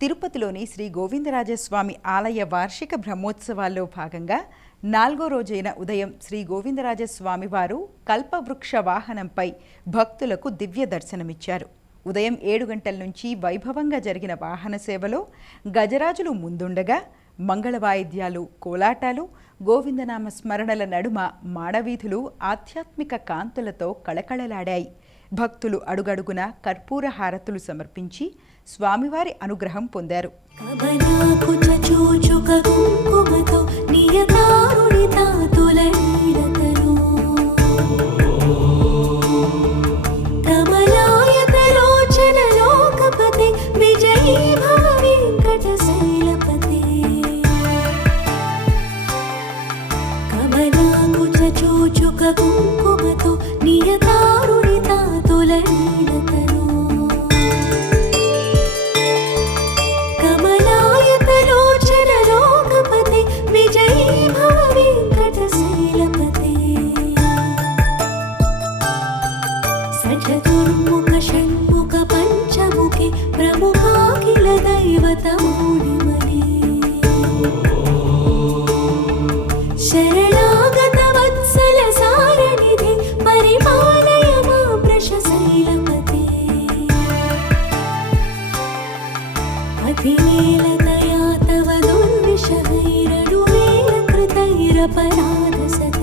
తిరుపతిలోని శ్రీ గోవిందరాజస్వామి ఆలయ వార్షిక బ్రహ్మోత్సవాల్లో భాగంగా 4వ రోజైన ఉదయం శ్రీ గోవిందరాజస్వామి వారు కల్పవృక్ష వాహనంపై భక్తులకు దివ్య దర్శనమిచ్చారు. ఉదయం 7 గంటల నుంచి వైభవంగా జరిగిన వాహన సేవలో గజరాజులు ముందుండగా మంగళ వాయిద్యాలు, కోలాటాలు, గోవిందనామ స్మరణల నడుమ మాడవీధులు ఆధ్యాత్మిక కాంతులతో కళకళలాడాయి. భక్తులు అడుగడుగున కర్పూర హారతులు సమర్పించి స్వామివారి అనుగ్రహం పొందారు. శరణాగత వత్సల సారనిధి పరిపాలయ మా వృషశైలపతే అధివేలతయా తవ దుర్విషహైరడువేల కృతైరపరాధ సత